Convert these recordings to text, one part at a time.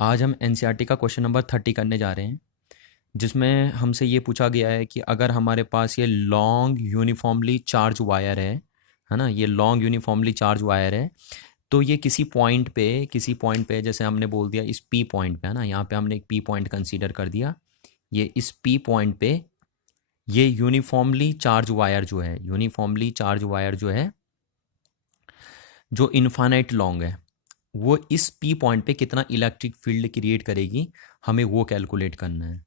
आज हम एनसीईआरटी का क्वेश्चन नंबर 30 करने जा रहे हैं, जिसमें हमसे ये पूछा गया है कि अगर हमारे पास ये लॉन्ग यूनिफॉर्मली चार्ज वायर है ना, ये लॉन्ग यूनिफॉर्मली चार्ज वायर है, तो ये किसी पॉइंट पे जैसे हमने बोल दिया इस पी पॉइंट पे, है ना, यहाँ पे हमने एक पी पॉइंट कंसीडर कर दिया। ये इस पी पॉइंट पे ये यूनिफॉर्मली चार्ज वायर जो है जो इनफाइनाइट लॉन्ग है, वो इस पी पॉइंट पे कितना इलेक्ट्रिक फील्ड क्रिएट करेगी, हमें वो कैलकुलेट करना है।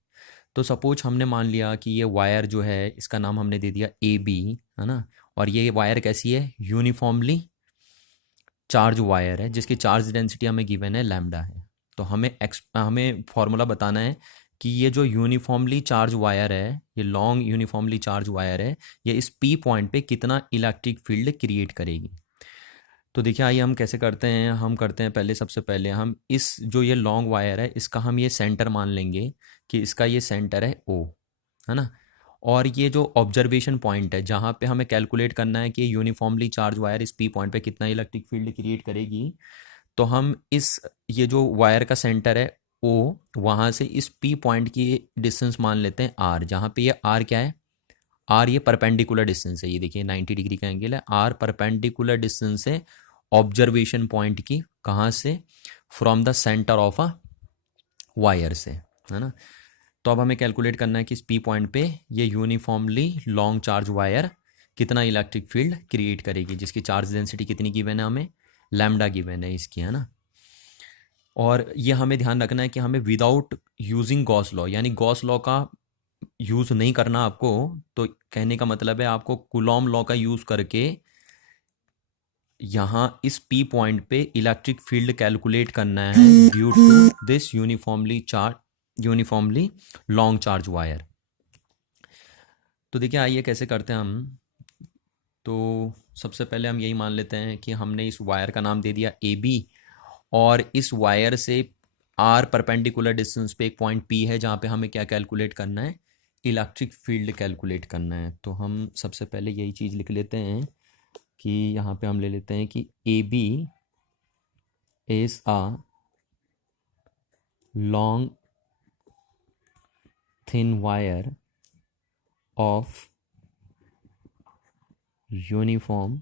तो सपोज हमने मान लिया कि ये वायर जो है इसका नाम हमने दे दिया ए बी, है ना, और ये वायर कैसी है, यूनिफॉर्मली चार्ज वायर है जिसकी चार्ज डेंसिटी हमें गिवन है लैम्डा है। तो हमें फॉर्मूला बताना है कि ये जो यूनिफॉर्मली चार्ज वायर है, ये लॉन्ग यूनिफॉर्मली चार्ज वायर है, ये इस पी पॉइंट पे कितना इलेक्ट्रिक फील्ड क्रिएट करेगी। तो देखिए आइए हम कैसे करते हैं, हम करते हैं पहले, सबसे पहले हम इस जो ये लॉन्ग वायर है इसका हम ये सेंटर मान लेंगे कि इसका ये सेंटर है ओ, है ना, और ये जो ऑब्जर्वेशन पॉइंट है जहाँ पे हमें कैलकुलेट करना है कि यूनिफॉर्मली चार्ज वायर इस पी पॉइंट पे कितना इलेक्ट्रिक फील्ड क्रिएट करेगी। तो हम इस ये जो वायर का सेंटर है ओ, वहाँ से इस पी पॉइंट की डिस्टेंस मान लेते हैं आर, जहाँ पे ये आर क्या है, आर ये परपेंडिकुलर डिस्टेंस है, ये देखिए 90 डिग्री का एंगल है, आर परपेंडिकुलर डिस्टेंस है ऑब्जर्वेशन पॉइंट की, कहाँ से, from the centre of a wire से, है ना। तो अब हमें कैलकुलेट करना है कि इस पी पॉइंट पे ये यूनिफॉर्मली लॉन्ग चार्ज वायर कितना इलेक्ट्रिक फील्ड क्रिएट करेगी, जिसकी चार्ज डेंसिटी कितनी गिवन है, हमें लैम्डा गिवन है इसकी, है ना। और ये हमें ध्यान रखना है कि हमें विदाउट यूजिंग गॉस लॉ, यानी गॉस लॉ का यूज़ नहीं करना आपको। तो कहने का मतलब है आपको कूलॉम लॉ का यूज़ करके यहाँ इस पी पॉइंट पे इलेक्ट्रिक फील्ड कैलकुलेट करना है due to this uniformly long charge wire. तो देखिए आइए कैसे करते हैं हम। तो सबसे पहले हम यही मान लेते हैं कि हमने इस वायर का नाम दे दिया ए बी, और इस वायर से आर परपेंडिकुलर डिस्टेंस पे एक पॉइंट पी है जहाँ पे हमें क्या कैलकुलेट करना है, इलेक्ट्रिक फील्ड कैलकुलेट करना है। तो हम सबसे पहले यही चीज़ लिख लेते हैं कि यहाँ पे हम ले लेते हैं कि A B is a long thin wire of uniform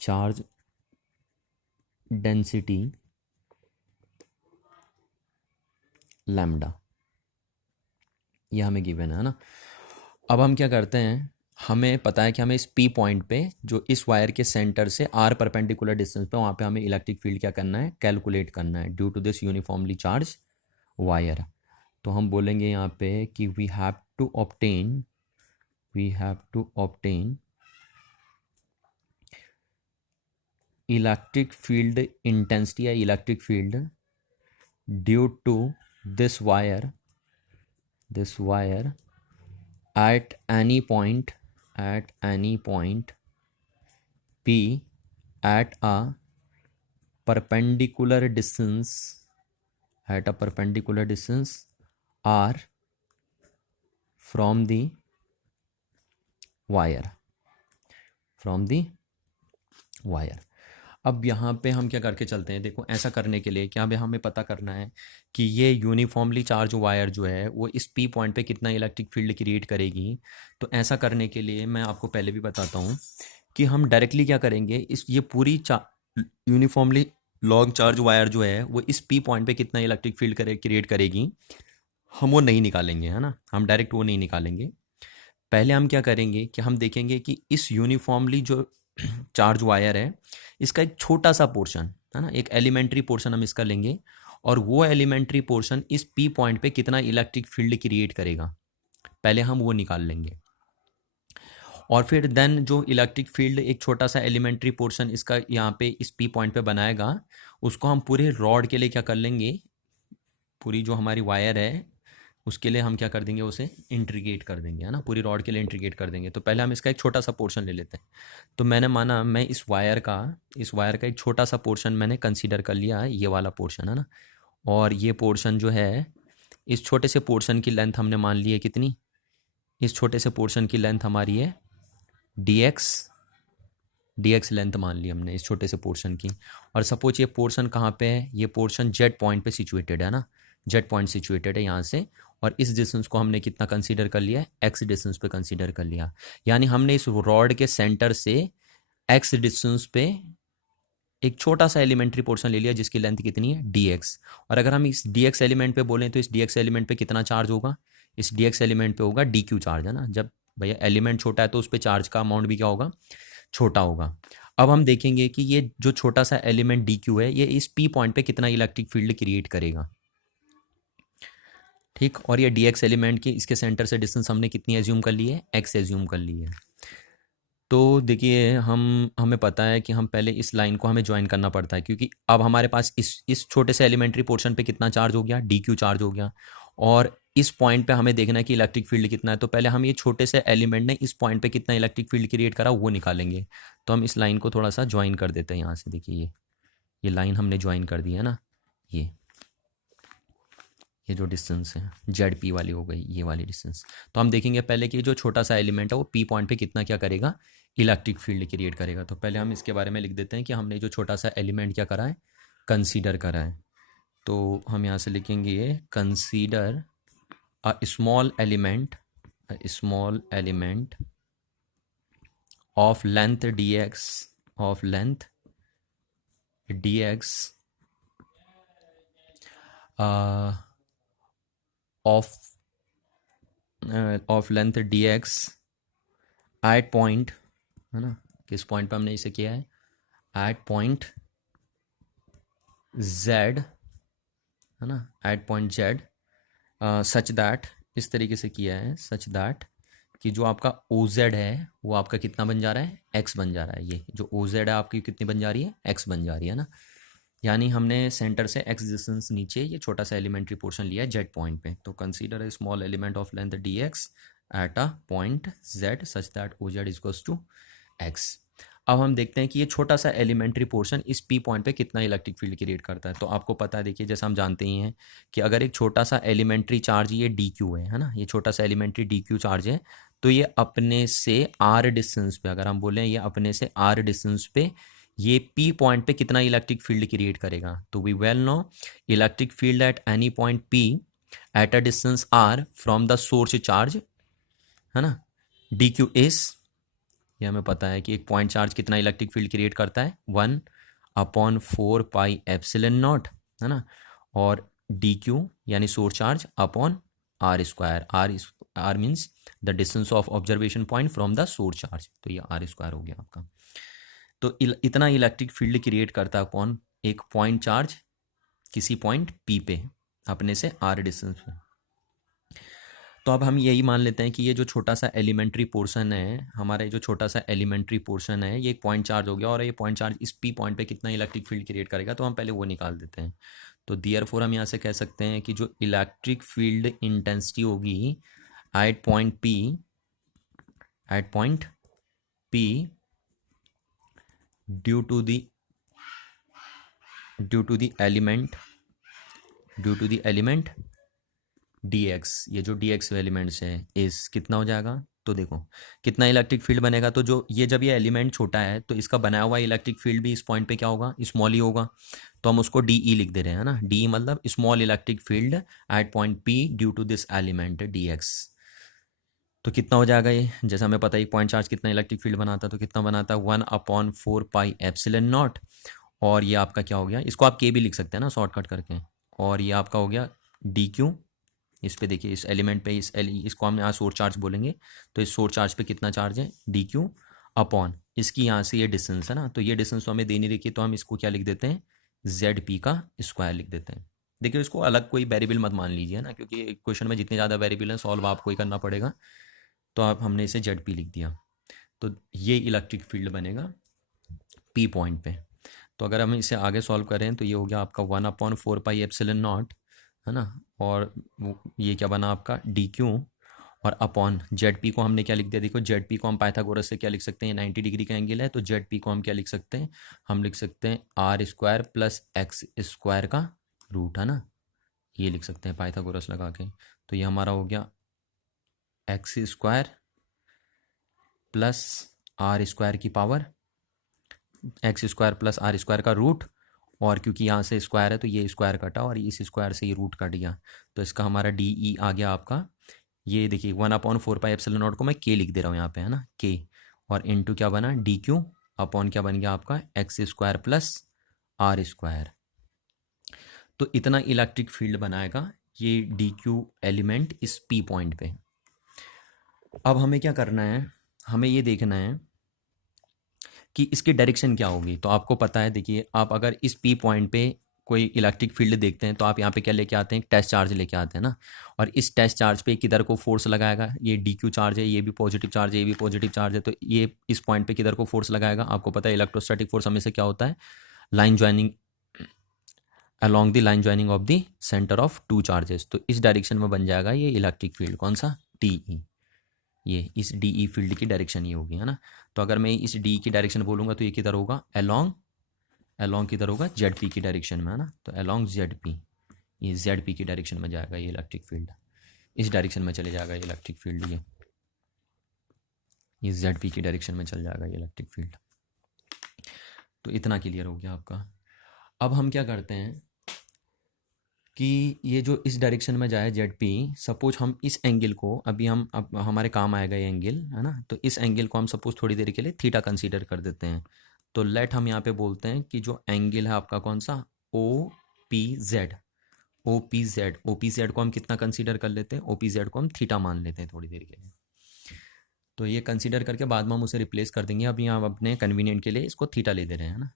charge density lambda, ये हमें गिवन है ना। अब हम क्या करते हैं, हमें पता है कि हमें इस पी पॉइंट पे जो इस वायर के सेंटर से आर परपेंडिकुलर डिस्टेंस पे, वहाँ पे हमें इलेक्ट्रिक फील्ड क्या करना है, कैलकुलेट करना है due to this uniformly charge wire. तो हम बोलेंगे यहाँ पे कि we have to obtain electric field intensity या electric field due to this wire at any point P at a perpendicular distance R from the wire अब यहाँ पे हम क्या करके चलते हैं, देखो ऐसा करने के लिए क्या हमें पता करना है कि ये यूनिफॉर्मली चार्ज वायर जो है वो इस पी पॉइंट पे कितना इलेक्ट्रिक फील्ड क्रिएट करेगी। तो ऐसा करने के लिए मैं आपको पहले भी बताता हूँ कि हम डायरेक्टली क्या करेंगे, इस ये पूरी यूनिफॉर्मली लॉन्ग चार्ज वायर जो है वो इस पी पॉइंट पे कितना इलेक्ट्रिक फील्ड क्रिएट करेगी, हम वो नहीं निकालेंगे, है ना, हम डायरेक्ट वो नहीं निकालेंगे। पहले हम क्या करेंगे कि हम देखेंगे कि इस यूनिफॉर्मली जो चार्ज वायर है इसका एक छोटा सा पोर्शन, है ना, एक एलिमेंट्री पोर्शन हम इसका लेंगे, और वो एलिमेंट्री पोर्शन इस पी पॉइंट पे कितना इलेक्ट्रिक फील्ड क्रिएट करेगा, पहले हम वो निकाल लेंगे। और फिर देन जो इलेक्ट्रिक फील्ड एक छोटा सा एलिमेंट्री पोर्शन इसका यहाँ पे इस पी पॉइंट पे बनाएगा, उसको हम पूरे रॉड के लिए क्या कर लेंगे, पूरी जो हमारी वायर है उसके लिए हम क्या कर देंगे, उसे इंट्रीगेट कर देंगे, है ना, पूरी रॉड के लिए इंट्रीगेट कर देंगे। तो पहले हम इसका एक छोटा सा पोर्शन ले लेते हैं। तो मैंने माना मैं इस वायर का एक छोटा सा पोर्शन मैंने कंसीडर कर लिया, ये वाला पोर्शन, है ना, और ये पोर्शन जो है, इस छोटे से पोर्शन की लेंथ हमने मान ली है कितनी, इस छोटे से पोर्शन की लेंथ हमारी है डी एक्स लेंथ मान ली हमने इस छोटे से पोर्शन की। और सपोज ये पोर्शन कहाँ पे है, ये पोर्शन जेड पॉइंट पे सिचुएटेड है ना, जेड पॉइंट सिचुएटेड है यहाँ से, और इस डिस्टेंस को हमने कितना कंसीडर कर लिया है, एक्स डिस्टेंस पे कंसीडर कर लिया। यानी हमने इस रॉड के सेंटर से एक्स डिस्टेंस पे एक छोटा सा एलिमेंट्री पोर्शन ले लिया जिसकी लेंथ कितनी है, dx। और अगर हम इस dx एलिमेंट पे बोलें तो इस dx एलिमेंट पे कितना चार्ज होगा, इस dx एलिमेंट पे होगा dq चार्ज, है ना। जब भैया एलिमेंट छोटा है तो उस पर चार्ज का अमाउंट भी क्या होगा, छोटा होगा। अब हम देखेंगे कि ये जो छोटा सा एलिमेंट dq है, ये इस p पॉइंट पे कितना इलेक्ट्रिक फील्ड क्रिएट करेगा, ठीक। और ये dx एलिमेंट की इसके सेंटर से डिस्टेंस हमने कितनी एज्यूम कर ली है, x एज्यूम कर ली है। तो देखिए हमें पता है कि हम पहले इस लाइन को हमें ज्वाइन करना पड़ता है, क्योंकि अब हमारे पास इस छोटे से एलिमेंट्री पोर्शन पे कितना चार्ज हो गया, dq चार्ज हो गया, और इस पॉइंट पे हमें देखना है कि इलेक्ट्रिक फील्ड कितना है। तो पहले हम ये छोटे से एलिमेंट ने इस पॉइंट पे कितना इलेक्ट्रिक फील्ड क्रिएट करा वो निकालेंगे। तो हम इस लाइन को थोड़ा सा ज्वाइन कर देते हैं यहाँ से। देखिए ये लाइन हमने ज्वाइन कर दी है ना, ये जो डिस्टेंस है जेड पी वाली हो गई, ये वाली डिस्टेंस। तो हम देखेंगे पहले कि जो छोटा सा एलिमेंट है वो पी पॉइंट पे कितना क्या करेगा, इलेक्ट्रिक फील्ड क्रिएट करेगा। तो पहले हम इसके बारे में लिख देते हैं कि हमने जो छोटा सा एलिमेंट क्या करा है, कंसीडर करा है। तो हम यहाँ से लिखेंगे ये consider a small element of length dx, of length dx of length dx at point, है ना। किस पॉइंट पे हमने इसे किया है, एट पॉइंट z, है ना, at point z, such that, इस तरीके से किया है सच दैट कि जो आपका OZ है वो आपका कितना बन जा रहा है, x बन जा रहा है। ये जो OZ है आपकी कितनी बन जा रही है, x बन जा रही है ना। यानी हमने सेंटर से x डिस्टेंस नीचे ये छोटा सा एलिमेंट्री पोर्शन लिया है जेड पॉइंट पे। तो consider a small element of length dx at a point z such that OZ equals to x। अब हम देखते हैं कि ये छोटा सा एलिमेंट्री पोर्शन इस p पॉइंट पे कितना इलेक्ट्रिक फील्ड क्रिएट करता है। तो आपको पता है, देखिए जैसा हम जानते ही हैं कि अगर एक छोटा सा एलिमेंट्री चार्ज ये dq है ना, ये छोटा सा एलिमेंट्री dq चार्ज है, तो ये अपने से r डिस्टेंस पे, अगर हम बोलें ये अपने से r डिस्टेंस पे ये p पॉइंट पे कितना इलेक्ट्रिक फील्ड क्रिएट करेगा। तो we well know electric field at any point p at a distance r from the source charge, है ना, dq इज, ये हमें पता है कि एक पॉइंट चार्ज कितना इलेक्ट्रिक फील्ड क्रिएट करता है, 1/4 पाई एप्सिलॉन नॉट, है ना। और dq यानी source charge upon r square, r means the distance of observation point from the source charge. तो ये r स्क्वायर हो गया आपका। तो इतना इलेक्ट्रिक फील्ड क्रिएट करता है कौन, एक पॉइंट चार्ज किसी पॉइंट p पे अपने से r डिस्टेंस पे। तो अब हम यही मान लेते हैं कि ये जो छोटा सा एलिमेंट्री पोर्शन है, हमारा जो छोटा सा एलिमेंट्री पोर्शन है, ये एक पॉइंट चार्ज हो गया, और ये पॉइंट चार्ज इस p पॉइंट पे कितना इलेक्ट्रिक फील्ड क्रिएट करेगा। तो हम पहले वो निकाल देते हैं। तो देयरफॉर हम यहाँ से कह सकते हैं कि जो इलेक्ट्रिक फील्ड इंटेंसिटी होगी at point p due to the element dx, ये जो dx एलिमेंट्स है इस कितना हो जाएगा। तो देखो कितना इलेक्ट्रिक फील्ड बनेगा। तो जो ये जब ये एलिमेंट छोटा है तो इसका बनाया हुआ इलेक्ट्रिक फील्ड भी इस पॉइंट पे क्या होगा, स्मॉल ही होगा। तो हम उसको DE लिख दे रहे हैं ना, DE मतलब small electric field at point p due to this element dx। तो कितना हो जाएगा ये, जैसा हमें पता है पॉइंट चार्ज कितना इलेक्ट्रिक फील्ड बनाता है, तो कितना बनाता है 1/4 पाई एप्सिलॉन नॉट। और ये आपका क्या हो गया, इसको आप k भी लिख सकते हैं ना शॉर्टकट करके। और ये आपका हो गया dq। इस पे देखिए इस एलिमेंट पे इसको हम यहाँ सोर्स चार्ज बोलेंगे। तो इस सोर्स चार्ज पे कितना चार्ज है, dq अपॉन इसकी यहाँ से ये डिस्टेंस है ना। तो ये डिस्टेंस तो हमें देनी रखी, तो हम इसको क्या लिख देते हैं, ZP का स्क्वायर लिख देते हैं। देखिए इसको अलग कोई वेरिएबल मत मान लीजिए ना, क्योंकि क्वेश्चन में जितने ज़्यादा वेरिएबल हैं सॉल्व आपको ही करना पड़ेगा। तो आप हमने इसे ZP लिख दिया। तो ये इलेक्ट्रिक फील्ड बनेगा P पॉइंट पे। तो अगर हम इसे आगे सॉल्व करें तो ये हो गया आपका 1/4 पाई एप्सिलॉन नॉट, है ना। और ये क्या बना आपका DQ, और अपॉन ZP को हमने क्या लिख दिया, देखो ZP को हम पाइथागोरस से क्या लिख सकते हैं, 90 डिग्री का एंगल है। तो ZP को हम क्या लिख सकते हैं, हम लिख सकते हैं R square plus x square का रूट, है ना। ये लिख सकते हैं पाइथागोरस लगा के। तो ये हमारा हो गया x square plus R square की power x square plus R square का रूट, और क्योंकि यहाँ से स्क्वायर है तो ये स्क्वायर कटा और इस स्क्वायर से ये रूट कट गया, तो इसका हमारा डी ई आ गया आपका। ये देखिए 1/4πε0 को मैं के लिख दे रहा हूँ यहाँ पे, है ना, के, और इनटू क्या बना डी क्यू अपॉन क्या बन गया आपका X square plus R square. तो इतना इलेक्ट्रिक फील्ड बनाएगा ये डी क्यू एलिमेंट इस पी पॉइंट पे। अब हमें क्या करना है, हमें ये देखना है कि इसकी डायरेक्शन क्या होगी। तो आपको पता है, देखिए आप अगर इस पी पॉइंट पे कोई इलेक्ट्रिक फील्ड देखते हैं तो आप यहाँ पे क्या लेके आते हैं, टेस्ट चार्ज लेके आते हैं ना, और इस टेस्ट चार्ज पे किधर को फोर्स लगाएगा, ये डी क्यू चार्ज है, ये भी पॉजिटिव चार्ज है, ये भी पॉजिटिव चार्ज है, तो ये इस पॉइंट पे किधर को फोर्स लगाएगा। आपको पता है इलेक्ट्रोस्टैटिक फोर्स हमेशा क्या होता है, line joining along the line joining of the centre of two charges. तो इस डायरेक्शन में बन जाएगा ये इलेक्ट्रिक फील्ड, कौन सा, डी ई। ये इस डी ई फील्ड की डायरेक्शन ये होगी, है ना। तो अगर मैं इस डी की डायरेक्शन बोलूँगा तो ये किधर होगा, अलॉन्ग किधर होगा, जेड पी की डायरेक्शन में, है ना। तो अलॉन्ग जेड पी, ये जेड पी की डायरेक्शन में जाएगा ये इलेक्ट्रिक फील्ड, इस डायरेक्शन में चले जाएगा ये इलेक्ट्रिक फील्ड, ये जेड पी की डायरेक्शन में चल जाएगा ये इलेक्ट्रिक फील्ड। तो इतना क्लियर हो गया आपका। अब हम क्या करते हैं कि ये जो इस डायरेक्शन में जाए जेड पी, सपोज हम इस एंगल को अभी हम अब हमारे काम आएगा ये एंगल, है ना। तो इस एंगल को हम सपोज थोड़ी देर के लिए थीटा कंसीडर कर देते हैं। तो लेट हम यहाँ पे बोलते हैं कि जो एंगल है आपका कौन सा, O P Z, O P Z, O P Z को हम कितना कंसीडर कर लेते हैं, ओ पी जेड को हम थीटा मान लेते हैं थोड़ी देर के लिए। तो ये कंसीडर करके बाद में हम उसे रिप्लेस कर देंगे, अभी हम अपने कन्वीनियंट के लिए इसको थीटा ले दे रहे हैं, है ना।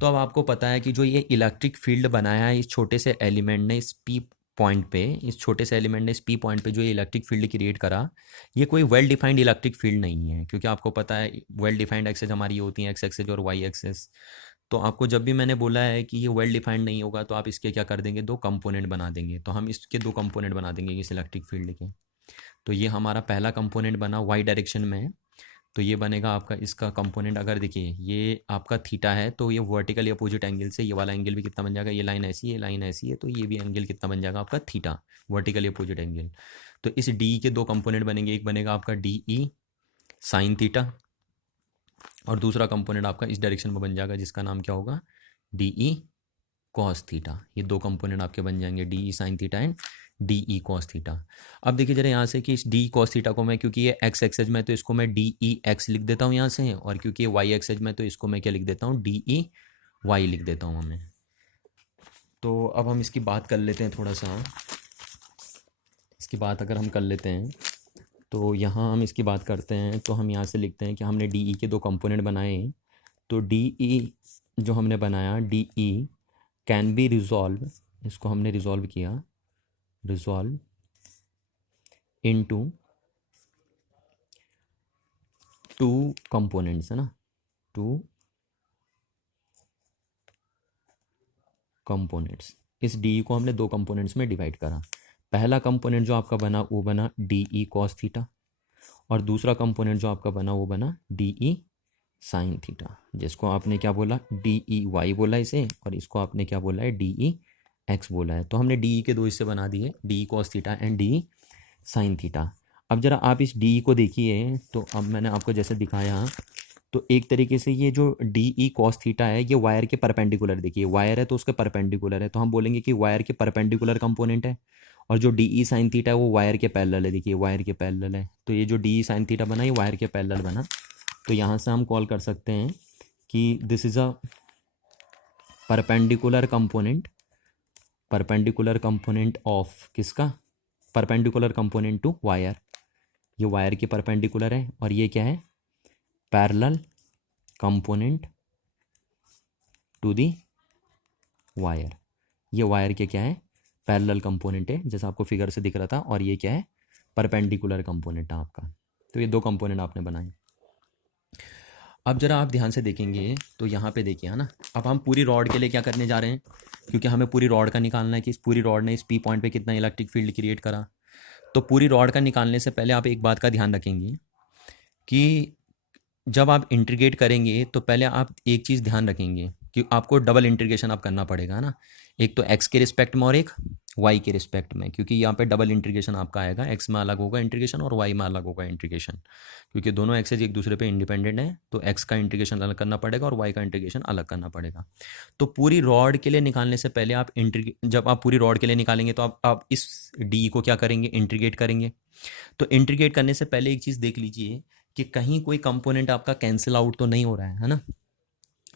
तो अब आपको पता है कि जो ये इलेक्ट्रिक फील्ड बनाया है इस छोटे से एलिमेंट ने इस पी पॉइंट पे, इस छोटे से एलिमेंट ने इस पी पॉइंट पे जो ये इलेक्ट्रिक फील्ड क्रिएट करा, ये कोई वेल डिफाइंड इलेक्ट्रिक फील्ड नहीं है। क्योंकि आपको पता है वेल डिफाइंड एक्सेस हमारी होती हैं एक्स एक्सेस और वाई एक्सेस। तो आपको जब भी मैंने बोला है कि ये वेल डिफाइंड नहीं होगा तो आप इसके क्या कर देंगे, दो कंपोनेंट बना देंगे। तो हम इसके दो कंपोनेंट बना देंगे इस इलेक्ट्रिक फील्ड के। तो ये हमारा पहला कंपोनेंट बना वाई डायरेक्शन में, तो ये बनेगा आपका इसका कंपोनेंट। अगर देखिए ये आपका थीटा है तो ये वर्टिकली अपोजिट एंगल से ये वाला एंगल भी कितना बन जाएगा, ये लाइन ऐसी है, ये लाइन ऐसी है, तो ये भी एंगल कितना बन जाएगा आपका थीटा, वर्टिकली अपोजिट एंगल। तो इस डी के दो कंपोनेंट बनेंगे, एक बनेगा आपका डी ई साइन थीटा, और दूसरा कंपोनेंट आपका इस डायरेक्शन में बन जाएगा जिसका नाम क्या होगा, डी ई कॉस थीटा। ये दो कंपोनेंट आपके बन जाएंगे, D E sine theta and D E cos theta. अब देखिए जरा यहाँ से कि इस डी कॉस थीटा को मैं, क्योंकि ये एक्स एक्सेज में तो इसको मैं डी ई एक्स लिख देता हूँ यहाँ से, और क्योंकि ये वाई एक्सेज में तो इसको मैं क्या लिख देता हूँ, डी ई वाई लिख देता हूँ हमें। तो अब हम इसकी बात कर लेते हैं थोड़ा सा, इसकी बात अगर हम कर लेते हैं तो यहाँ हम इसकी बात करते हैं तो हम यहाँ से लिखते हैं कि हमने डी ई के दो कंपोनेंट बनाए। तो डी ई जो हमने बनाया, D E can be resolve, इसको हमने रिजॉल्व किया, रिजॉल्व इनटू टू कंपोनेंट्स, है ना, टू कंपोनेंट्स। इस डी को हमने दो कंपोनेंट्स में डिवाइड करा। पहला कंपोनेंट जो आपका बना वो बना डी ई कॉस थीटा, और दूसरा कंपोनेंट जो आपका बना वो बना डी ई साइन थीटा, जिसको आपने क्या बोला, डी ई वाई बोला इसे, और इसको आपने क्या बोला है, डी ई एक्स बोला है। तो हमने डी ई के दो हिस्से बना दिए, D E cos theta and D E sine theta. अब जरा आप इस डी ई को देखिए, तो अब मैंने आपको जैसे दिखाया, तो एक तरीके से ये जो डी ई कॉस थीटा है ये वायर के परपेंडिकुलर, देखिए वायर है तो उसके परपेंडिकुलर है, तो हम बोलेंगे कि वायर के परपेंडिकुलर कंपोनेंट है। और जो डी ई साइन थीटा है वो वायर के पैरेलल है, देखिए वायर के पैरेलल है। तो ये जो डी ई साइन थीटा बना ये वायर के पैरेलल बना। तो यहाँ से हम कॉल कर सकते हैं कि this is a perpendicular component, perpendicular component of किसका, परपेंडिकुलर कंपोनेंट टू वायर। ये वायर के परपेंडिकुलर है, और ये क्या है, parallel component to the wire. ये वायर के क्या है, पैरेलल कंपोनेंट है जैसा आपको फिगर से दिख रहा था, और ये क्या है, परपेंडिकुलर कंपोनेंट है आपका। तो ये दो कंपोनेंट आपने बनाए। अब जरा आप ध्यान से देखेंगे तो यहाँ पे देखिए, है ना, अब हम पूरी रॉड के लिए क्या करने जा रहे हैं, क्योंकि हमें पूरी रॉड का निकालना है कि इस पूरी रॉड ने इस पी पॉइंट पे कितना इलेक्ट्रिक फील्ड क्रिएट करा। तो पूरी रॉड का निकालने से पहले आप एक बात का ध्यान रखेंगे कि जब आप इंटीग्रेट करेंगे तो पहले आप एक चीज़ ध्यान रखेंगे कि आपको डबल इंटीग्रेशन आप करना पड़ेगा ना, एक तो एक्स के रिस्पेक्ट में और एक वाई के रिस्पेक्ट में, क्योंकि यहाँ पे डबल इंटीग्रेशन आपका आएगा, एक्स में अलग होगा इंटीग्रेशन और वाई में अलग होगा इंटीग्रेशन, क्योंकि दोनों एक्सेज एक दूसरे पे इंडिपेंडेंट है, तो एक्स का इंटीग्रेशन अलग करना पड़ेगा और वाई का इंटीग्रेशन अलग करना पड़ेगा। तो पूरी रॉड के लिए निकालने से पहले आप जब आप पूरी रॉड के लिए निकालेंगे तो आप इस डी को क्या करेंगे, इंटीग्रेट करेंगे। तो इंटीग्रेट करने से पहले एक चीज़ देख लीजिए कि कहीं कोई कंपोनेंट आपका कैंसिल आउट तो नहीं हो रहा है ना।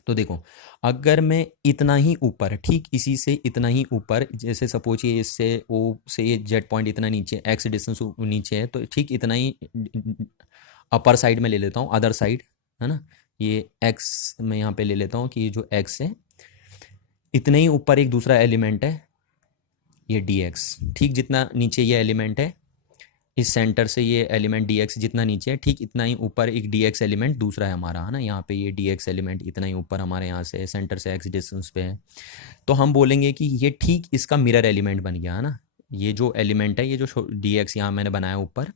तो देखो, अगर मैं इतना ही ऊपर, ठीक इसी से इतना ही ऊपर, जैसे सपोज ये इससे ओ से ये जेड पॉइंट इतना नीचे, एक्स डिस्टेंस नीचे है, तो ठीक इतना ही अपर साइड में ले लेता हूँ, अदर साइड है ना, ये एक्स मैं यहाँ पे ले लेता हूँ कि ये जो एक्स है, इतने ही ऊपर एक दूसरा एलिमेंट है ये डी एक्स, ठीक जितना नीचे ये एलिमेंट है, इस सेंटर से ये एलिमेंट डी एक्स जितना नीचे है, ठीक इतना ही ऊपर एक डी एक्स एलिमेंट दूसरा है हमारा, है ना, यहाँ पे ये डी एक्स एलिमेंट इतना ही ऊपर हमारे यहाँ से सेंटर से एक्स डिस्टेंस पे है। तो हम बोलेंगे कि ये ठीक इसका मिरर एलिमेंट बन गया, है ना, ये जो एलिमेंट है, ये जो डी एक्स यहाँ मैंने बनाया ऊपर,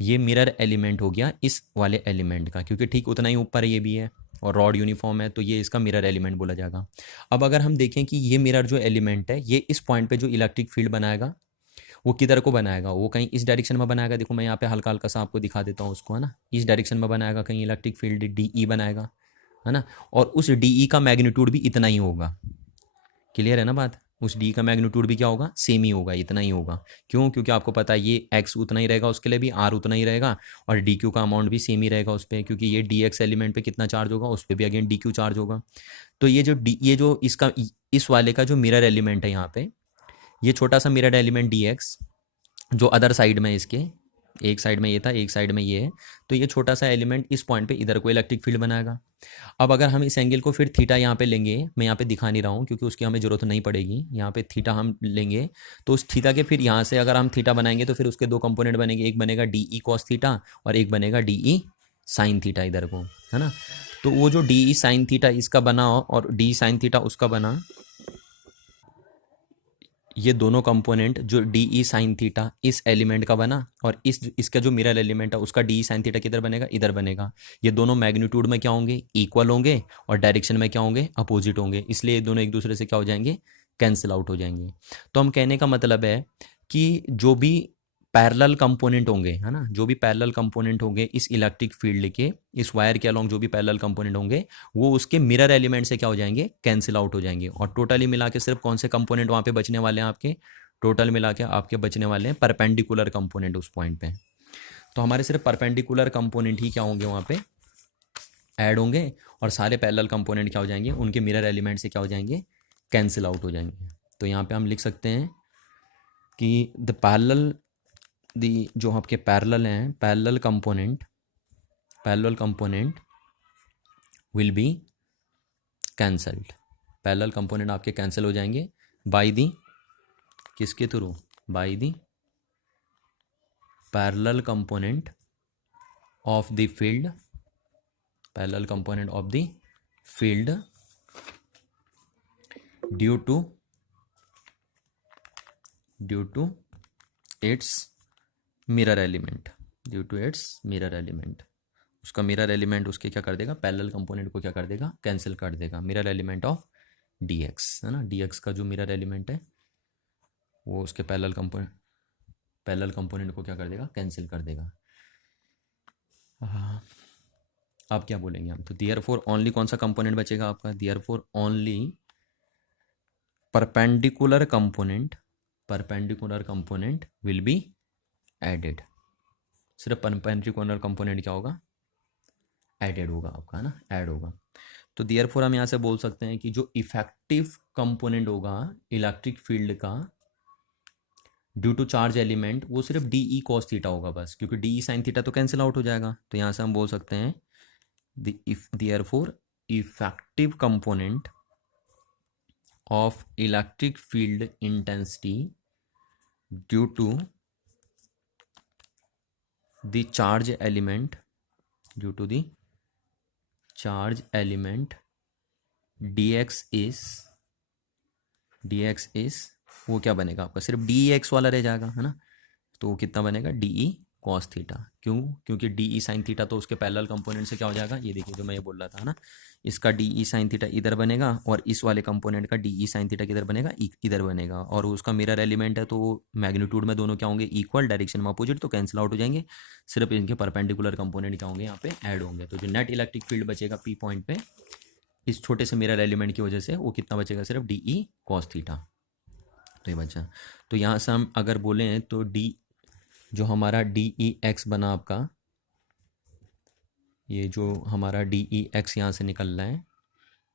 ये मिरर एलिमेंट हो गया इस वाले एलिमेंट का, क्योंकि ठीक उतना ही ऊपर ये भी है और रॉड यूनिफॉर्म है, तो ये इसका मिरर एलिमेंट बोला जाएगा। अब अगर हम देखें कि ये मिरर जो एलिमेंट है, ये इस पॉइंट पे जो इलेक्ट्रिक फील्ड बनाएगा वो किधर को बनाएगा, वो कहीं इस डायरेक्शन में बनाएगा। देखो मैं यहाँ पे हल्का हल्का सा आपको दिखा देता हूँ उसको, है ना, इस डायरेक्शन में बनाएगा, कहीं इलेक्ट्रिक फील्ड डी ई बनाएगा, है ना, और उस डी ई का मैग्नीट्यूड भी इतना ही होगा। क्लियर है ना बात, उस डी का मैग्नीट्यूड भी क्या होगा, सेम ही होगा, इतना ही होगा। क्यों, क्योंकि आपको पता है ये एक्स उतना ही रहेगा, उसके लिए भी आर उतना ही रहेगा, और डी क्यू का अमाउंट भी सेम ही रहेगा उस पर, क्योंकि ये डी एक्स एलिमेंट पे कितना चार्ज होगा, उस पर भी अगेन डी क्यू चार्ज होगा। तो ये जो इसका इस वाले का जो मिरर एलिमेंट है यहाँ पे, ये छोटा सा मिरर एलिमेंट डी एक्स जो अदर साइड में इसके, एक साइड में ये था, एक साइड में ये है, तो ये छोटा सा एलिमेंट इस पॉइंट पे इधर को इलेक्ट्रिक फील्ड बनाएगा। अब अगर हम इस एंगल को फिर थीटा यहाँ पे लेंगे, मैं यहाँ पे दिखा नहीं रहा हूँ क्योंकि उसकी हमें ज़रूरत नहीं पड़ेगी, यहाँ पे थीटा हम लेंगे, तो उस थीटा के फिर यहाँ से अगर हम थीटा बनाएंगे तो फिर उसके दो कंपोनेंट बनेंगे, एक बनेगा डी ई कॉस थीटा और एक बनेगा डी ई साइन थीटा इधर को, है ना। तो वो जो डी ई साइन थीटा इसका बना और डी साइन थीटा उसका बना, ये दोनों कंपोनेंट जो डी ई साइन थीटा इस एलिमेंट का बना, और इसका जो मिरर एलिमेंट है उसका डी ई साइन थीटा किधर बनेगा, इधर बनेगा। ये दोनों मैग्नीट्यूड में क्या होंगे, इक्वल होंगे, और डायरेक्शन में क्या होंगे, अपोजिट होंगे, इसलिए ये दोनों एक दूसरे से क्या हो जाएंगे, कैंसिल आउट हो जाएंगे। तो हम कहने का मतलब है कि जो भी पैरेलल कंपोनेंट होंगे, है ना, जो भी पैरेलल कंपोनेंट होंगे इस इलेक्ट्रिक फील्ड के, इस वायर के अलॉन्ग जो भी पैरेलल कंपोनेंट होंगे, वो उसके मिरर एलिमेंट से क्या हो जाएंगे, कैंसिल आउट हो जाएंगे। और टोटली मिला के सिर्फ कौन से कंपोनेंट वहाँ पे बचने वाले हैं आपके, टोटल मिला के आपके बचने वाले हैं परपेंडिकुलर कंपोनेंट उस पॉइंट पे। तो हमारे सिर्फ परपेंडिकुलर कंपोनेंट ही क्या होंगे वहाँ पे ऐड होंगे, और सारे पैरेलल कंपोनेंट क्या हो जाएंगे, उनके मिरर एलिमेंट से क्या हो जाएंगे, कैंसिल आउट हो जाएंगे। तो यहाँ पे हम लिख सकते हैं कि द पैरेलल दी जो आपके पैरेलल हैं, parallel component will be cancelled, parallel component आपके कैंसिल हो जाएंगे बाय दी, किसके थ्रू, by the parallel component of the field, parallel component of the field due to its mirror element, due to its mirror element. उसका mirror element उसके क्या कर देगा, पैरेलल कंपोनेंट को क्या कर देगा, कैंसिल कर देगा। Mirror element of D x, है ना, डी एक्स का जो मिरर एलिमेंट है वो उसके पैरेलल कंपोनेंट को क्या कर देगा, कैंसिल कर देगा। अब क्या बोलेंगे हम, तो देयरफॉर ओनली कौन सा कंपोनेंट बचेगा आपका, therefore only perpendicular component will be added. सिर्फ परपेंडिकुलर कंपोनेंट क्या होगा, एडेड होगा आपका, है ना, ऐड होगा। तो देयरफॉर हम यहाँ से बोल सकते हैं कि जो इफेक्टिव कंपोनेंट होगा इलेक्ट्रिक फील्ड का ड्यू टू चार्ज एलिमेंट, वो सिर्फ डी ई कॉस थीटा होगा बस, क्योंकि डी ई साइन थीटा तो कैंसिल आउट हो जाएगा। तो यहाँ से हम बोल सकते हैं therefore effective component of electric field intensity due to the charge element, due to the charge element dx is वो क्या बनेगा आपका, सिर्फ डी एक्स वाला रह जाएगा, है ना, तो वो कितना बनेगा, डी ई कॉस थीटा। क्यों? क्योंकि डी ई साइन थीटा तो उसके पैरेलल कंपोनेंट से क्या हो जाएगा, ये देखिए जो मैं ये बोल रहा था ना, इसका डी ई साइन थीटा इधर बनेगा और इस वाले कंपोनेंट का डी ई साइन थीटा किधर बनेगा, इधर बनेगा, और उसका मिरर एलिमेंट है तो मैग्नीट्यूड में दोनों क्या होंगे, इक्वल, डायरेक्शन में अपोजिट, तो कैंसिल आउट हो जाएंगे, सिर्फ इनके परपेंडिकुलर कंपोनेंट क्या होंगे यहाँ पे ऐड होंगे। तो जो नेट इलेक्ट्रिक फील्ड बचेगा पी पॉइंट पे इस छोटे से मिरर एलिमेंट की वजह से वो कितना बचेगा, सिर्फ डी ई कॉस थीटा। तो ये बचा। तो यहाँ से हम अगर बोलें तो डी जो हमारा डी ई एक्स बना आपका, ये जो हमारा डी ई एक्स यहाँ से निकल रहा है,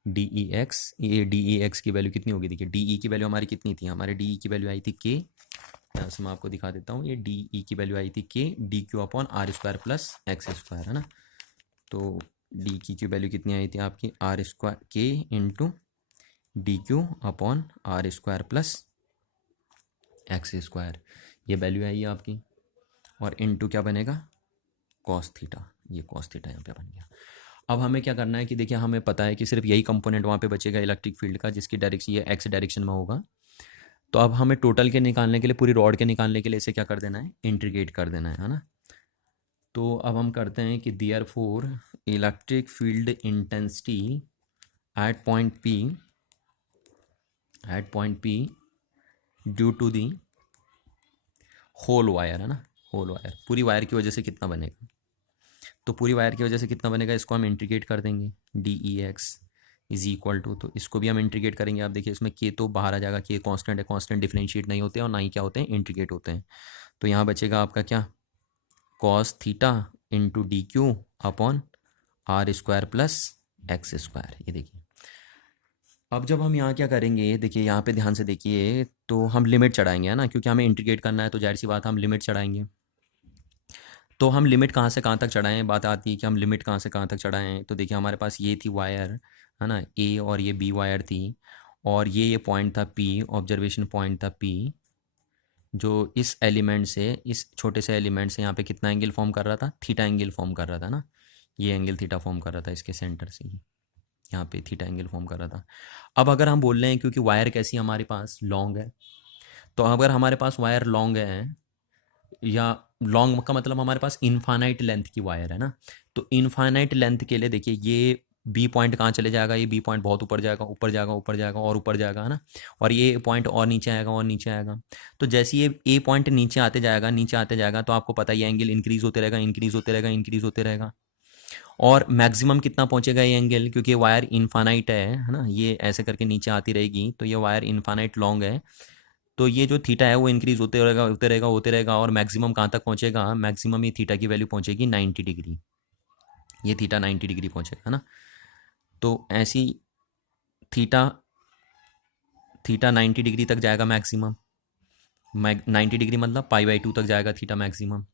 डी ई एक्स, ये डी ई एक्स की वैल्यू कितनी होगी, देखिए डी ई की वैल्यू हमारी कितनी थी, हमारे डी ई की वैल्यू आई थी के, यहाँ से मैं आपको दिखा देता हूँ, ये डी ई की वैल्यू आई थी के D Q upon R square plus x square, है ना। तो डी की वैल्यू कितनी आई थी आपकी, आर स्क्वायर के into D Q upon R square plus x square, ये वैल्यू आई है आपकी, और इनटू क्या बनेगा, कॉस थीटा, ये कॉस थीटा यहाँ पे बन गया। अब हमें क्या करना है कि देखिए हमें पता है कि सिर्फ यही कंपोनेंट वहाँ पे बचेगा इलेक्ट्रिक फील्ड का जिसकी डायरेक्शन ये एक्स डायरेक्शन में होगा। तो अब हमें टोटल के निकालने के लिए, पूरी रॉड के निकालने के लिए इसे क्या कर देना है, इंटीग्रेट कर देना है ना। तो अब हम करते हैं कि therefore electric field intensity at point P due to the whole wire, है ना, होल वायर, पूरी वायर की वजह से कितना बनेगा, तो पूरी वायर की वजह से कितना बनेगा, इसको हम इंटीग्रेट कर देंगे, D E X is equal to, तो इसको भी हम इंटीग्रेट करेंगे। आप देखिए इसमें के तो बाहर आ जाएगा, के कांस्टेंट है, कांस्टेंट डिफरेंशिएट नहीं होते और ना ही क्या होते हैं, इंटीग्रेट होते हैं। तो यहाँ बचेगा आपका क्या, cos theta into D Q upon R square plus x square. ये देखिए अब जब हम यहाँ क्या करेंगे, देखिए यहाँ पे ध्यान से देखिए, तो हम लिमिट चढ़ाएंगे, है ना, क्योंकि हमें इंटीग्रेट करना है तो जाहिर सी बात हम लिमिट चढ़ाएंगे। तो हम लिमिट कहाँ से कहाँ तक चढ़ाएं, बात आती है कि हम लिमिट कहाँ से कहाँ तक चढ़ाएं। तो देखिए हमारे पास ये थी वायर, है ना, ए, और ये बी वायर थी, और ये पॉइंट था पी, ऑब्जर्वेशन पॉइंट था पी, जो इस एलिमेंट से, इस छोटे से एलिमेंट से यहाँ पे कितना एंगल फॉर्म कर रहा था, थीटा एंगल फॉर्म कर रहा था ना, ये एंगल थीटा फॉर्म कर रहा था इसके सेंटर से ही, यहाँ पे थीटा एंगल फॉर्म कर रहा था। अब अगर हम बोल रहे हैं क्योंकि वायर कैसी हमारे पास लॉन्ग है, तो अगर हमारे पास वायर लॉन्ग है, या लॉन्ग का मतलब हमारे पास इनफाइनाइट लेंथ की वायर है ना, तो इनफाइनाइट लेंथ के लिए देखिए ये बी पॉइंट कहाँ चले जाएगा, ये बी पॉइंट बहुत ऊपर जाएगा, ऊपर जाएगा, ऊपर जाएगा और ऊपर जाएगा, है ना, और ये पॉइंट और नीचे आएगा और नीचे आएगा। तो जैसे ये ए पॉइंट नीचे आते जाएगा, नीचे आते जाएगा, तो आपको पता है ये एंगल इंक्रीज होते रहेगा, इंक्रीज होते रहेगा, इंक्रीज होते रहेगा, और मैक्सिमम कितना पहुंचेगा ये एंगल, क्योंकि वायर इनफाइनाइट है ना, ये ऐसे करके नीचे आती रहेगी, तो ये वायर इनफाइनाइट लॉन्ग है, तो ये जो थीटा है वो इंक्रीज होते रहेगा, होते रहेगा, होते रहेगा, और मैक्सिमम कहाँ तक पहुंचेगा, मैक्सिमम ये थीटा की वैल्यू पहुंचेगी 90 डिग्री, ये थीटा 90 डिग्री पहुंचेगा, है ना। तो ऐसी थीटा 90 डिग्री तक जाएगा मैक्सिमम, 90 डिग्री मतलब π/2 तक जाएगा थीटा मैक्सिमम।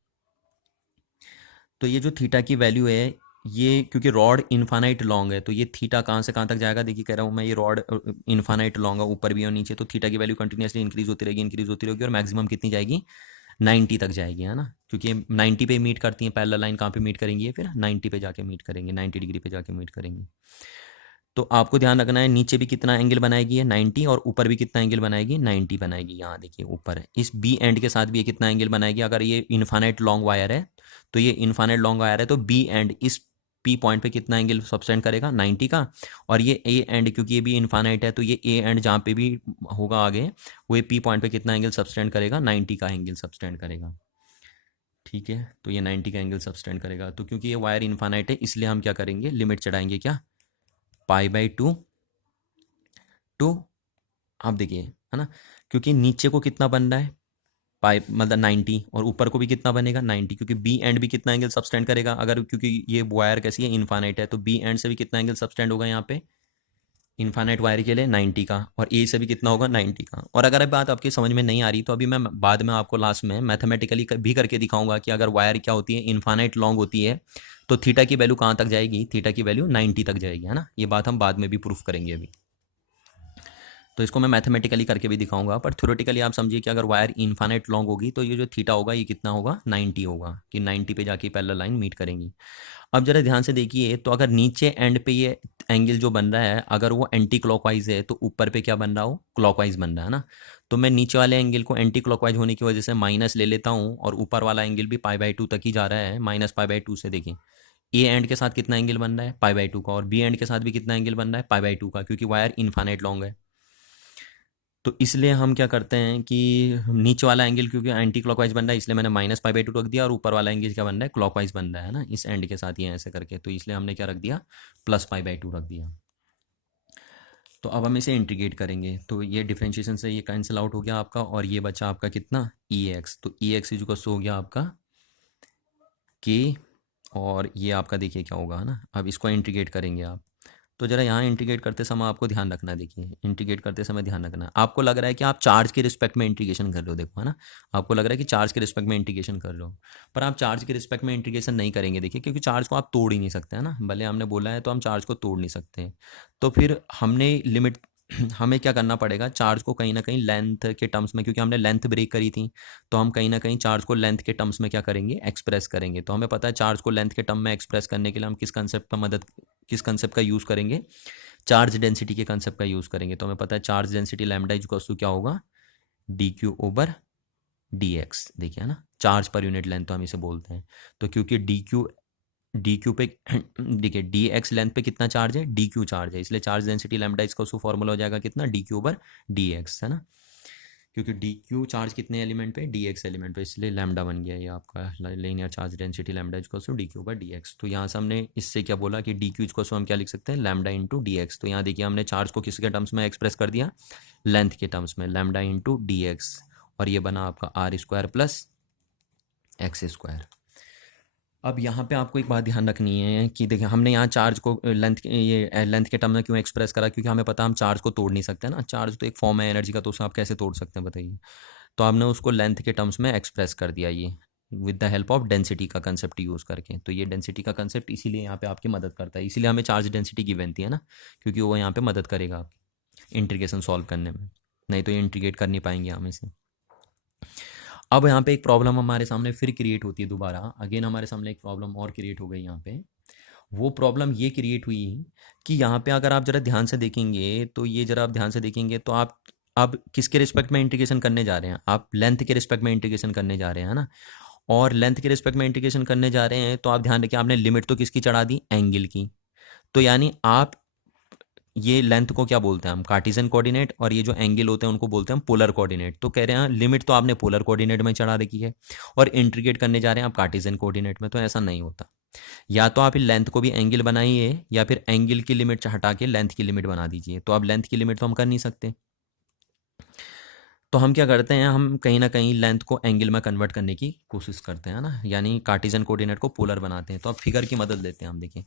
तो ये जो थीटा की वैल्यू है, ये क्योंकि रॉड इनफाइनाइट लॉन्ग है, तो ये थीटा कहाँ से कहाँ तक जाएगा, देखिए कह रहा हूँ मैं, ये रॉड इनफाइनाइट लॉन्ग है, ऊपर भी और नीचे, तो थीटा की वैल्यू कंटिन्यूसली इंक्रीज होती रहेगी, इंक्रीज होती रहेगी, और मैक्सिमम कितनी जाएगी, 90 तक जाएगी, है ना, क्योंकि 90 पे मीट करती है पैरेलल लाइन, कहाँ पे मीट करेंगी ये, फिर 90 पे जाके मीट करेंगे, 90 डिग्री पे जाके मीट करेंगी। तो आपको ध्यान रखना है नीचे भी कितना एंगल बनाएगी ये 90, और ऊपर भी कितना एंगल बनाएगी, 90 बनाएगी। यहाँ देखिए ऊपर इस बी एंड के साथ भी ये कितना एंगल बनाएगी, अगर ये इनफाइनाइट लॉन्ग वायर है, तो ये इनफाइनाइट लॉन्ग वायर है, तो बी एंड इस पी पॉइंट पे कितना एंगल सबटेंड करेगा, 90 का, और ये ए एंड, क्योंकि ये भी इनफाइनाइट है, तो ये ए एंड जहाँ पे भी होगा आगे, वो ये पी पॉइंट पे कितना एंगल सबटेंड करेगा, 90 का एंगल सबटेंड करेगा, ठीक है। तो ये 90 का एंगल सबटेंड करेगा। तो क्योंकि ये वायर इनफाइनाइट है, इसलिए हम क्या करेंगे, लिमिट चढ़ाएंगे, क्या, π/2 टू, आप देखिए, है ना, क्योंकि नीचे को कितना बन रहा है, पाई मतलब 90, और ऊपर को भी कितना बनेगा 90, क्योंकि बी एंड भी कितना एंगल सबटेंड करेगा, अगर क्योंकि ये वायर कैसी है, इनफाइनाइट है, तो बी एंड से भी कितना एंगल सबटेंड होगा यहाँ पे इनफाइनाइट वायर के लिए, 90 का, और ए से भी कितना होगा, 90 का। और अगर अब बात आपकी समझ में नहीं आ रही, तो अभी मैं बाद में आपको लास्ट में मैथमेटिकली भी करके दिखाऊंगा कि अगर वायर क्या होती है, इनफाइनाइट लॉन्ग होती है, तो थीटा की वैल्यू कहाँ तक जाएगी, थीटा की वैल्यू 90 तक जाएगी, है ना, ये बात हम बाद में भी प्रूफ करेंगे अभी। तो इसको मैं मैथमेटिकली करके भी दिखाऊंगा, पर थ्योरेटिकली आप समझिए कि अगर वायर इनफाइनाइट लॉन्ग होगी तो ये जो थीटा होगा ये कितना होगा, 90 होगा, कि 90 पे जाके पैरेलल लाइन मीट करेंगी। अब जरा ध्यान से देखिए, तो अगर नीचे एंड पे ये एंगल जो बन रहा है अगर वो एंटी क्लॉकवाइज है तो ऊपर पे क्या बन रहा हो, क्लॉकवाइज बन रहा है ना। तो मैं नीचे वाले एंगल को एंटी क्लॉकवाइज होने की वजह से माइनस ले लेता हूँ, और ऊपर वाला एंगल भी π/2 तक ही जा रहा है, -π/2 से। देखिए ए एंड के साथ कितना एंगल बन रहा है, π/2 का, और बी एंड के साथ भी कितना एंगल बन रहा है, π/2 का, क्योंकि वायर इनफाइनाइट लॉन्ग है। तो इसलिए हम क्या करते हैं कि नीचे वाला एंगल क्योंकि एंटी क्लॉकवाइज बन रहा है इसलिए मैंने -π/2 रख दिया, और ऊपर वाला एंगल क्या बन रहा है, क्लॉकवाइज बन रहा है ना, इस एंड के साथ ये ऐसे करके, तो इसलिए हमने क्या रख दिया, +π/2 रख दिया। तो अब हम इसे इंटीग्रेट करेंगे, तो ये डिफरेंशिएशन से ये कैंसिल आउट हो गया आपका, और ये बचा आपका कितना, EX। तो EX इक्वल हो गया आपका K, और ये आपका देखिए क्या होगा ना। अब इसको इंटीग्रेट करेंगे आप, तो जरा यहाँ इंटीग्रेट करते समय आपको ध्यान रखना है। देखिए इंटीग्रेट करते समय ध्यान रखना है, आपको लग रहा है कि आप चार्ज के रिस्पेक्ट में इंटीग्रेशन कर रहे हो, देखो है ना, आपको लग रहा है कि चार्ज के रिस्पेक्ट में इंटीग्रेशन कर रहे हो, पर आप चार्ज के रिस्पेक्ट में इंटीग्रेशन नहीं करेंगे। देखिए क्योंकि चार्ज को आप तोड़ ही नहीं सकते है ना, भले हमने बोला है तो हम चार्ज को तोड़ नहीं सकते। तो फिर हमने लिमिट हमें क्या करना पड़ेगा, चार्ज को कहीं ना कहीं लेंथ के टर्म्स में, क्योंकि हमने लेंथ ब्रेक करी थी, तो हम कहीं ना कहीं चार्ज को लेंथ के टर्म्स में क्या करेंगे, एक्सप्रेस करेंगे। तो हमें पता है चार्ज को लेंथ के टर्म में एक्सप्रेस करने के लिए हम किस कंसेप्ट का यूज़ करेंगे, चार्ज डेंसिटी के कंसेप्ट का यूज़ करेंगे। तो हमें पता है charge density lambda equal to क्या होगा, dQ/dx। देखिए है ना, चार्ज पर यूनिट लेंथ तो हम इसे बोलते हैं। तो क्योंकि डी क्यू पे देखिए dx लेंथ पे कितना चार्ज है, dq चार्ज है, इसलिए चार्ज डेंसिटी लैम्डा इसका फॉर्मूला हो जाएगा कितना, dQ/dx, है ना। क्योंकि dq चार्ज कितने एलिमेंट पे, dx एलिमेंट पे, इसलिए लैम्डा बन गया ये आपका linear charge density lambda equal to dQ/dx। तो यहाँ से हमने इससे क्या बोला कि dq इक्वल टू हम क्या लिख सकते हैं, लैम्डा इंटू dx। तो यहाँ देखिए हमने चार्ज को किसके टर्म्स में एक्सप्रेस कर दिया, लेंथ के टर्म्स में, लैम्डा इंटू dx, और ये बना आपका r² प्लस x²। अब यहाँ पे आपको एक बात ध्यान रखनी है कि देखिए हमने यहाँ चार्ज को लेंथ के टर्म में क्यों एक्सप्रेस करा, क्योंकि हमें पता हम चार्ज को तोड़ नहीं सकते ना, चार्ज तो एक फॉर्म है एनर्जी का, तो उसे आप कैसे तोड़ सकते हैं बताइए। तो हमने उसको लेंथ के टर्म्स में एक्सप्रेस कर दिया, ये with the help of density का कंसेप्ट यूज़ करके। तो ये डेंसिटी का कंसेप्ट इसीलिए यहाँ पे आपकी मदद करता है, इसीलिए हमें चार्ज डेंसिटी गिवन थी है ना, क्योंकि वो यहाँ पे मदद करेगा आपकी इंटीग्रेशन सॉल्व करने में, नहीं तो ये इंटीग्रेट कर नहीं पाएंगे हम इसे। अब यहाँ पे एक प्रॉब्लम हमारे सामने फिर क्रिएट होती है दोबारा, अगेन हमारे सामने एक प्रॉब्लम और क्रिएट हो गई यहाँ पे। वो प्रॉब्लम ये क्रिएट हुई कि यहाँ पे अगर आप ज़रा ध्यान से देखेंगे, तो ये ज़रा आप ध्यान से देखेंगे तो आप अब किसके रिस्पेक्ट में इंटीग्रेशन करने जा रहे हैं, आप लेंथ के रिस्पेक्ट में इंटीग्रेशन करने जा रहे हैं, है ना। और लेंथ के रिस्पेक्ट में इंटीग्रेशन करने जा रहे हैं तो आप ध्यान रखिए, आपने लिमिट तो किसकी चढ़ा दी, एंगल की। तो यानी आप ये लेंथ को क्या बोलते हैं हम, कार्टेशियन कोऑर्डिनेट, और ये जो एंगल होते हैं उनको बोलते हैं हम पोलर कोऑर्डिनेट। तो कह रहे हैं लिमिट तो आपने पोलर कोऑर्डिनेट में चढ़ा रखी है और इंटीग्रेट करने जा रहे हैं आप कार्टेशियन कोऑर्डिनेट में, तो ऐसा नहीं होता। या तो आप लेंथ को भी एंगल बनाइए, या फिर एंगल की लिमिट हटा के लेंथ की लिमिट बना दीजिए। तो अब लेंथ की लिमिट तो हम कर नहीं सकते, तो हम क्या करते हैं, हम कहीं ना कहीं लेंथ को एंगल में कन्वर्ट करने की कोशिश करते हैं ना, यानी कार्टेशियन कोऑर्डिनेट को पोलर बनाते हैं। तो अब फिगर की मदद लेते हैं हम। देखिए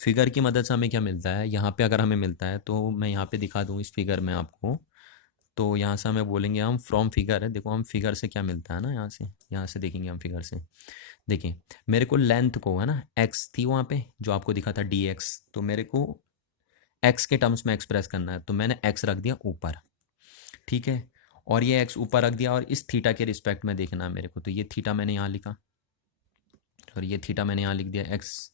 फिगर की मदद से हमें क्या मिलता है, यहाँ पे अगर हमें मिलता है तो मैं यहाँ पे दिखा दूँ इस फिगर में आपको। तो यहाँ से हमें बोलेंगे हम फ्रॉम फिगर है, देखो हम फिगर से क्या मिलता है ना, यहाँ से देखेंगे हम फिगर से। देखिए मेरे को लेंथ को है ना, एक्स थी वहाँ पे जो आपको दिखा था dx, तो मेरे को एक्स के टर्म्स में एक्सप्रेस करना है, तो मैंने एक्स रख दिया ऊपर, ठीक है। और ये एक्स ऊपर रख दिया, और इस थीटा के रिस्पेक्ट में देखना है मेरे को, तो ये थीटा मैंने यहाँ लिखा, और ये थीटा मैंने यहाँ लिख दिया, एक्स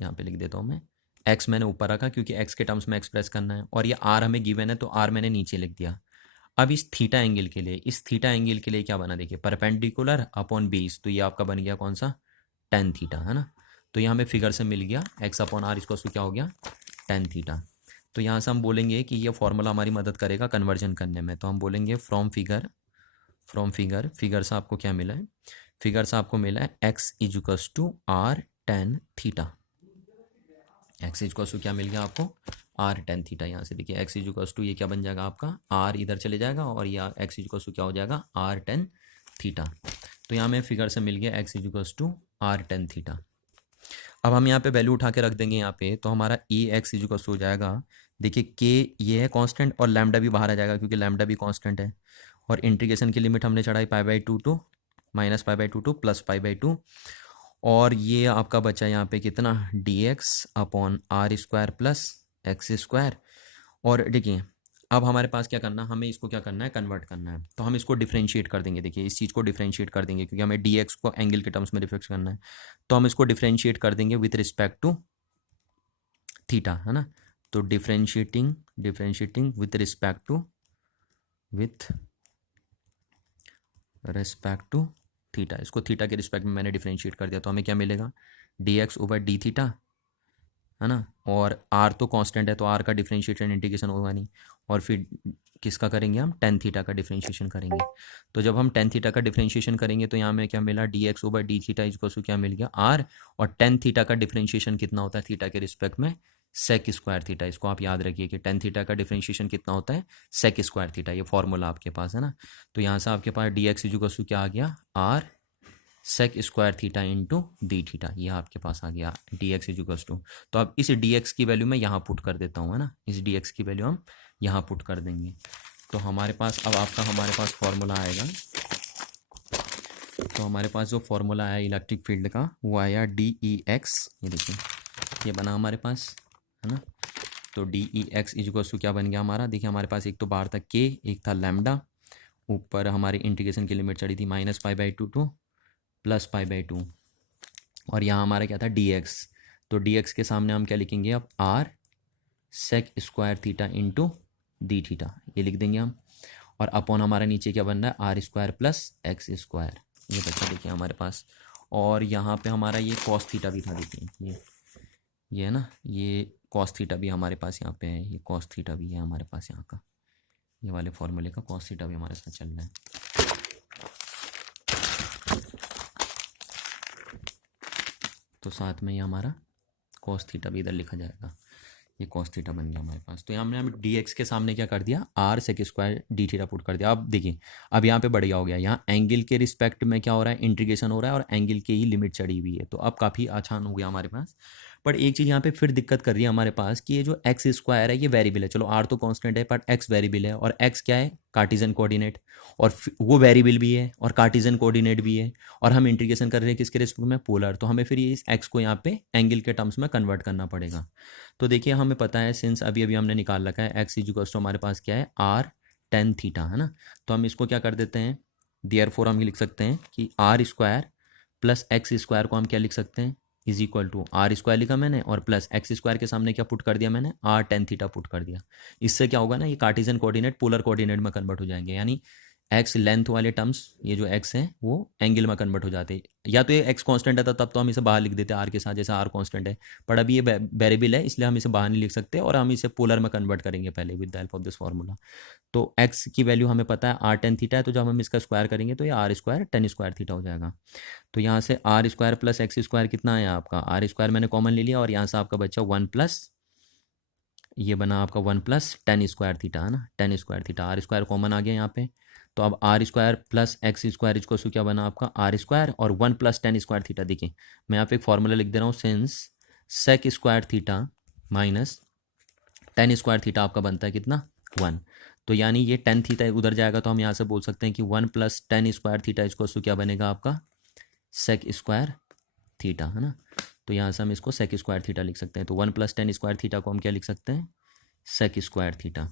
यहाँ पे लिख देता हूँ मैं, एक्स मैंने ऊपर रखा क्योंकि एक्स के टर्म्स में एक्सप्रेस करना है, और ये आर हमें गिवन है तो आर मैंने नीचे लिख दिया। अब इस थीटा एंगल के लिए, इस थीटा एंगल के लिए क्या बना, देखिए परपेंडिकुलर अपॉन बेस, तो ये आपका बन गया कौन सा, टेन थीटा, है ना। तो ये हमें फिगर से मिल गया एक्स अपॉन आर इसको क्या हो गया, टेन थीटा। तो यहाँ से हम बोलेंगे कि ये फॉर्मूला हमारी मदद करेगा कन्वर्जन करने में, तो हम बोलेंगे फ्रॉम फिगर से आपको क्या मिला है, फिगर से आपको मिला है X equals to R tan theta. X equals to क्या मिल गया आपको, आर टेन थीटा। यहाँ से देखिए एक्स इक्वल्स टू ये क्या बन जाएगा आपका, आर इधर चले जाएगा, और ये एक्स इक्वल्स टू क्या हो जाएगा, आर टेन थीटा। तो यहाँ में फिगर से मिल गया X equals to R tan theta. अब हम यहाँ पे वैल्यू उठा के रख देंगे यहाँ पे, तो हमारा ए एक्स इक्वल्स हो जाएगा, देखिए के ये है कांस्टेंट, और लैम्डा भी बाहर आ जाएगा क्योंकि लैम्डा भी कांस्टेंट है, और इंटीग्रेशन की लिमिट हमने चढ़ाई π/2 टू -π/2 टू +π/2, और ये आपका बचा यहाँ पे कितना, dx upon r² plus x²। और देखिए अब हमारे पास क्या करना, हमें इसको क्या करना है, कन्वर्ट करना है। तो हम इसको डिफरेंशिएट कर देंगे, देखिए इस चीज़ को डिफरेंशिएट कर देंगे क्योंकि हमें डी एक्स को एंगल के टर्म्स में रिफ्लेक्ट करना है। तो हम इसको डिफरेंशिएट कर देंगे विथ रिस्पेक्ट टू थीटा, है ना। तो differentiating differentiating with respect to theta, इसको थीटा के रिस्पेक्ट में मैंने डिफरेंशिएट कर दिया। तो हमें क्या मिलेगा, D x over D theta, है ना। और आर तो कांस्टेंट है तो आर का डिफरेंशिएशन इंटीग्रेशन होगा नहीं। और फिर किसका करेंगे हम, टेन थीटा का डिफरेंशिएशन करेंगे। तो जब हम टेन थीटा का डिफरेंशिएशन करेंगे तो यहाँ में क्या मिला, d x over D theta is equal to क्या मिल गया, आर। और टेन थीटा का डिफरेंशिएशन कितना होता है थीटा के रिस्पेक्ट में, सेक स्क्वायर थीटा। इसको आप याद रखिए कि टेन थीटा का डिफरेंशिएशन कितना होता है, सेक स्क्वायर थीटा। ये फॉर्मूला आपके पास है ना। तो यहाँ से आपके पास डी एक्स इजको टू क्या आ गया, R sec square theta into D theta, ये आपके पास आ गया डी एक्स इजिकल्स टू। तो अब इस डी एक्स की वैल्यू मैं यहाँ पुट कर देता हूँ, है ना। इस डी एक्स की वैल्यू हम यहाँ पुट कर देंगे। तो हमारे पास अब आपका हमारे पास फॉर्मूला आएगा। तो हमारे पास जो फॉर्मूला आया इलेक्ट्रिक फील्ड का वो आया डी ई एक्स, ये देखिए ये बना हमारे पास, है ना। तो D E X equals to क्या बन गया हमारा, देखिए हमारे पास एक तो बाहर था के, एक था लैम्डा, ऊपर हमारी इंटीग्रेशन की लिमिट चढ़ी थी -π/2 टू +π/2। और यहाँ हमारा क्या था, डी एक्स। तो डी एक्स के सामने हम क्या लिखेंगे अब, R sec square theta into D theta, ये लिख देंगे हम। और अपॉन हमारा नीचे क्या बन रहा है, R square plus x square, ये बच्चा देखिए हमारे पास। और यहाँ पे हमारा ये कॉस थीटा भी था, देखिए ये है ना, ये कॉस थीटा भी हमारे पास यहाँ पे है, ये कॉस थीटा भी है हमारे पास यहाँ का, ये वाले फॉर्मूले का कॉस थीटा भी हमारे साथ चल रहा है। तो साथ में ये हमारा कॉस थीटा भी इधर लिखा जाएगा, ये कॉस थीटा बन गया हमारे पास। तो यहाँ हमने डी एक्स के सामने क्या कर दिया, R sec square D theta put कर दिया। अब देखिए अब यहाँ पे बढ़िया हो गया, यहाँ एंगल के रिस्पेक्ट में क्या हो रहा है, इंटीग्रेशन हो रहा है और एंगल की ही लिमिट चढ़ी हुई है। तो अब काफ़ी आसान हो गया हमारे पास। बट एक चीज़ यहाँ पे फिर दिक्कत कर रही है हमारे पास कि ये जो एक्स स्क्वायर है ये वेरिएबल है, चलो आर तो कांस्टेंट है बट एक्स वेरिएबल है। और एक्स क्या है, कार्टिजन कोऑर्डिनेट, और वो वेरिएबल भी है और कार्टिजन कोऑर्डिनेट भी है। और हम इंटीग्रेशन कर रहे हैं किसके रिस्पेक्ट में, पोलर। तो हमें फिर ये इस एक्स को यहाँ पे एंगल के टर्म्स में कन्वर्ट करना पड़ेगा। तो देखिए हमें पता है सिंस अभी अभी हमने निकाल रखा है एक्स इक्वल्स टू हमारे पास क्या है, आर टेन थीटा, है ना। तो हम इसको क्या कर देते हैं, देयरफॉर हम लिख सकते हैं कि R square plus x square को हम क्या लिख सकते हैं, is equal to R square लिखा मैंने और प्लस एक्स स्क्वायर के सामने क्या पुट कर दिया मैंने, आर टेन थीटा पुट कर दिया। इससे क्या होगा ना, ये कार्टिजन कोऑर्डिनेट पोलर कोऑर्डिनेट में कन्वर्ट हो जाएंगे, यानी एक्स लेंथ वाले टर्म्स, ये जो एक्स हैं वो एंगल में कन्वर्ट हो जाते हैं। या तो ये एक्स कांस्टेंट है तब तो हम इसे बाहर लिख देते हैं आर के साथ, जैसा आर कांस्टेंट है। पर अभी ये वेरिएबल है इसलिए हम इसे बाहर नहीं लिख सकते और हम इसे पोलर में कन्वर्ट करेंगे पहले with the help of this formula. तो एक्स की वैल्यू हमें पता है आर टेन थीटा है, तो जब हम इसका स्क्वायर करेंगे तो ये R square tan square theta हो जाएगा। तो यहाँ से R square plus x square कितना आया आपका, आर स्क्वायर मैंने कॉमन ले लिया और यहाँ से आपका बच्चा वन प्लस, ये बना आपका one plus tan square theta, है ना, tan square theta. R square common आ गया यहाँ पे। तो अब R square plus x square इसको क्या बना आपका, आर स्क्वायर और one plus tan square theta. देखिए मैं यहाँ पे एक फॉर्मूला लिख दे रहा हूँ, since sec square theta minus tan square theta आपका बनता है कितना, वन। तो यानी ये टेन थीटा उधर जाएगा तो हम यहाँ से बोल सकते हैं कि one plus tan square theta इसको क्या बनेगा आपका, सेक स्क्वायर थीटा, है ना। तो यहाँ से हम इसको सेक स्क्वायर थीटा लिख सकते हैं। तो one plus tan square theta को हम क्या लिख सकते हैं, सेक स्क्वायर थीटा।